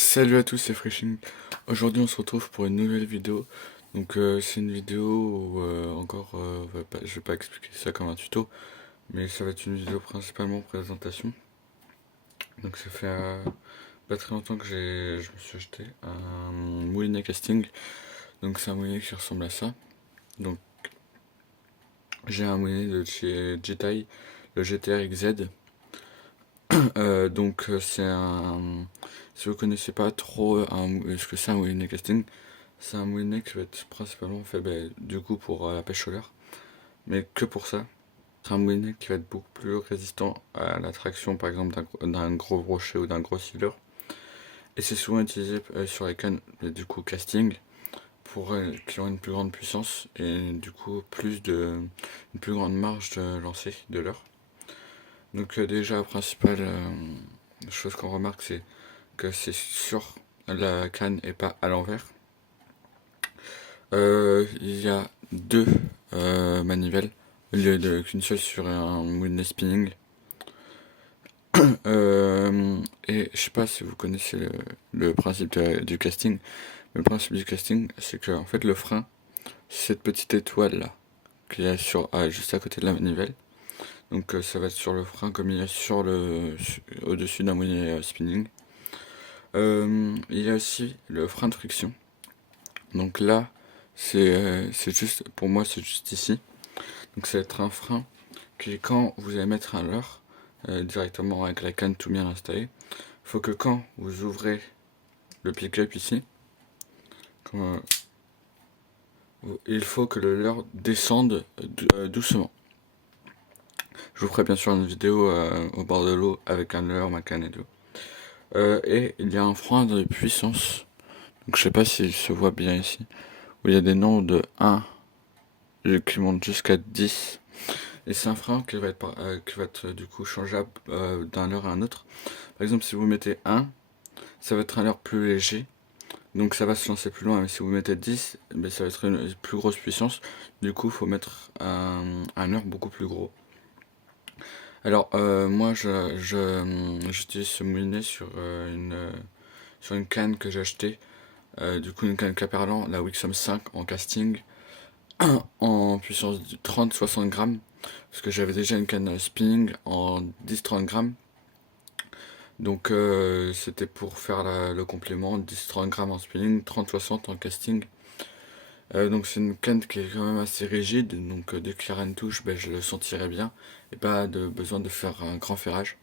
Salut à tous, c'est Freshing. Aujourd'hui, on se retrouve pour une nouvelle vidéo. Donc, c'est une vidéo où je vais pas expliquer ça comme un tuto, mais ça va être une vidéo principalement présentation. Donc, ça fait pas très longtemps que je me suis acheté un moulinet casting. Donc, c'est un moulinet qui ressemble à ça. Donc, j'ai un moulinet de chez Jetai, le GTR XZ. C'est un. Si vous connaissez pas trop ce que c'est un moulinet casting, c'est un moulinet qui va être principalement fait du coup pour la pêche au leurre, mais que pour ça. C'est un moulinet qui va être beaucoup plus résistant à la traction par exemple d'un gros brochet ou d'un gros sealer. Et c'est souvent utilisé sur les cannes du coup casting pour qui ont une plus grande puissance et du coup une plus grande marge de lancer de leurre. Donc déjà la principale chose qu'on remarque c'est que c'est sur la canne et pas à l'envers. Il y a deux manivelles au lieu qu'une seule sur un moulinet spinning. Et je sais pas si vous connaissez le principe du casting. Mais le principe du casting, c'est que en fait le frein, c'est cette petite étoile là qu'il y a juste à côté de la manivelle. Donc ça va être sur le frein comme il y a au-dessus d'un moulinet spinning. Il y a aussi le frein de friction. Donc là, c'est juste, pour moi, c'est juste ici. Donc ça va être un frein qui, quand vous allez mettre un leurre, directement avec la canne tout bien installée, faut que quand vous ouvrez le pick-up ici, quand, il faut que le leurre descende doucement. Je vous ferai bien sûr une vidéo au bord de l'eau avec un leurre, ma canne et tout. Et il y a un frein de puissance, donc je sais pas s'il se voit bien ici, où il y a des nombres de 1 qui montent jusqu'à 10. Et c'est un frein qui va être du coup changeable d'un leurre à un autre. Par exemple, si vous mettez 1, ça va être un leurre plus léger, donc ça va se lancer plus loin. Mais si vous mettez 10, ça va être une plus grosse puissance. Du coup, il faut mettre un leurre beaucoup plus gros. Alors, moi, j'utilise ce moulinet sur une canne que j'ai achetée. Du coup, une canne Caperlan, la Wixom 5 en casting, en puissance de 30-60 grammes. Parce que j'avais déjà une canne spinning en 10-30 grammes. Donc c'était pour faire le complément, 10-30 grammes en spinning, 30-60 en casting. Donc c'est une canne qui est quand même assez rigide, donc dès qu'il y aura une touche, je le sentirai bien, et pas de besoin de faire un grand ferrage.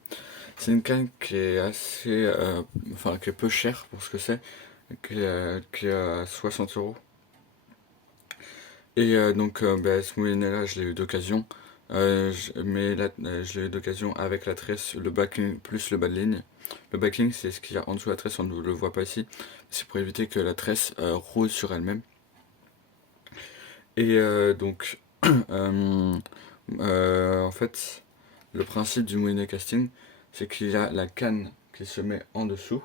C'est une canne qui est qui est peu chère pour ce que c'est, qui est à 60 €. Et ce moulinet là, je l'ai eu d'occasion, je l'ai eu d'occasion avec la tresse, le backing plus le bas de ligne. Le backing, c'est ce qu'il y a en dessous de la tresse, on ne le voit pas ici. C'est pour éviter que la tresse roule sur elle-même. Et euh, en fait, le principe du moulinet casting, c'est qu'il y a la canne qui se met en dessous.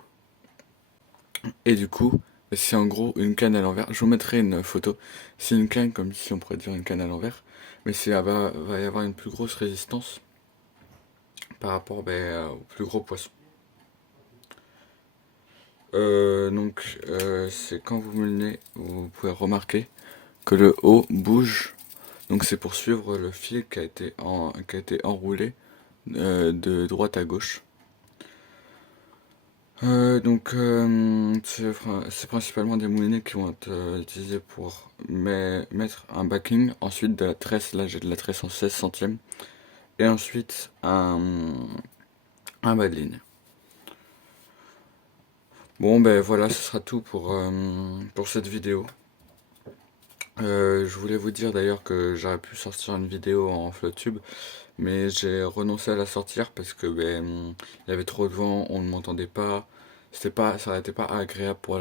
Et du coup, c'est en gros une canne à l'envers. Je vous mettrai une photo. C'est une canne comme si on pourrait dire une canne à l'envers. Mais va y avoir une plus grosse résistance par rapport aux plus gros poissons. C'est quand vous moulinez, vous pouvez remarquer que le haut bouge. Donc c'est pour suivre le fil qui a été enroulé de droite à gauche. C'est principalement des moulinets qui vont être utilisés pour mettre un backing, ensuite de la tresse, là j'ai de la tresse en 16 centièmes, et ensuite un bas de ligne. Bon ben voilà, ce sera tout pour cette vidéo. Je voulais vous dire d'ailleurs que j'aurais pu sortir une vidéo en FlowTube, mais j'ai renoncé à la sortir parce que il y avait trop de vent, on ne m'entendait pas, ça n'était pas agréable pour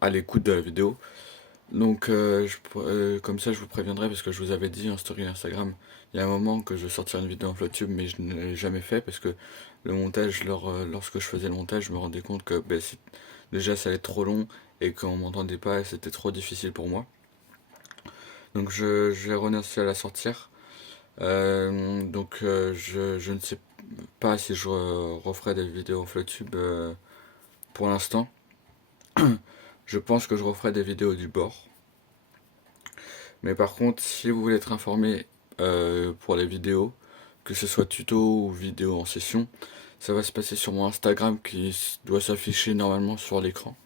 à l'écoute de la vidéo. Donc comme ça je vous préviendrai parce que je vous avais dit en story Instagram il y a un moment que je sortirais une vidéo en FlowTube mais je ne l'ai jamais fait parce que le montage, lorsque je faisais le montage, je me rendais compte que déjà ça allait être trop long et qu'on m'entendait pas et c'était trop difficile pour moi. Donc je vais renoncer à la sortir. Je ne sais. pas si je referai des vidéos FloTube pour l'instant. Je pense que je referai des vidéos du bord. Mais par contre, si vous voulez être informé pour les vidéos, que ce soit tuto ou vidéo en session, ça va se passer sur mon Instagram qui doit s'afficher normalement sur l'écran.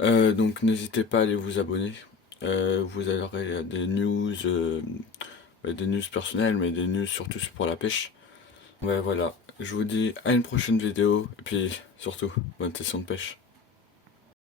Donc n'hésitez pas à aller vous abonner. Vous aurez des news personnelles, mais des news surtout pour la pêche. Ouais, voilà, je vous dis à une prochaine vidéo, et puis surtout, bonne session de pêche.